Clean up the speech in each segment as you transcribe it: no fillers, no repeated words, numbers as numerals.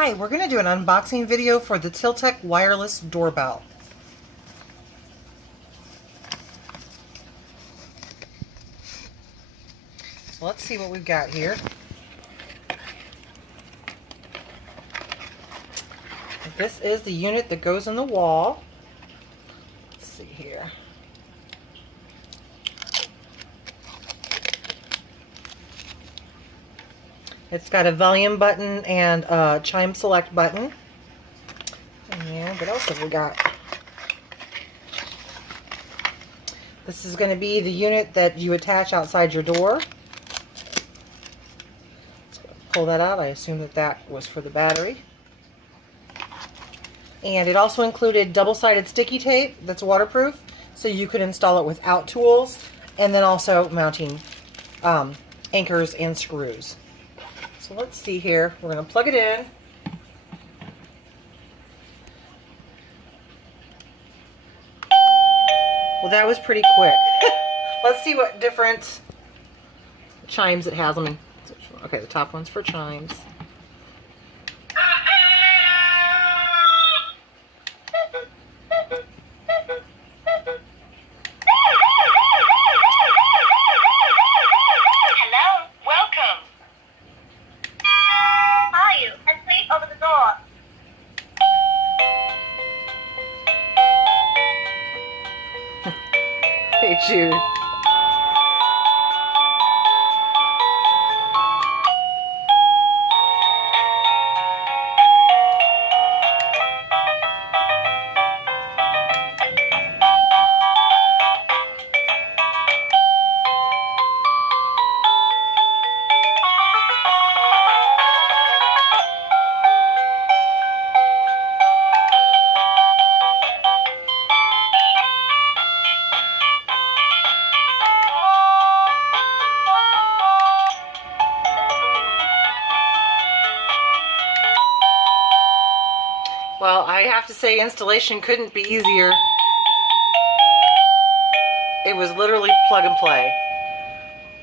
Hi, we're going to do an unboxing video for the Liztek wireless doorbell. So let's see what we've got here. This is the unit that goes in the wall. Let's see here. It's got a volume button and a chime select button. And what else have we got? This is going to be the unit that you attach outside your door. Let's pull that out. I assume that that was for the battery. And it also included double-sided sticky tape that's waterproof, so you could install it without tools, and then also mounting anchors and screws. So let's see here. We're going to plug it in. Well, that was pretty quick. Let's see what different chimes it has. Okay, the top one's for chimes. Hey, Jude. Well, I have to say installation couldn't be easier. It was literally plug and play.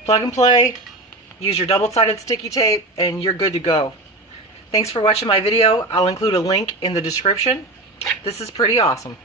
Plug and play, use your double-sided sticky tape, and you're good to go. Thanks for watching my video. I'll include a link in the description. This is pretty awesome.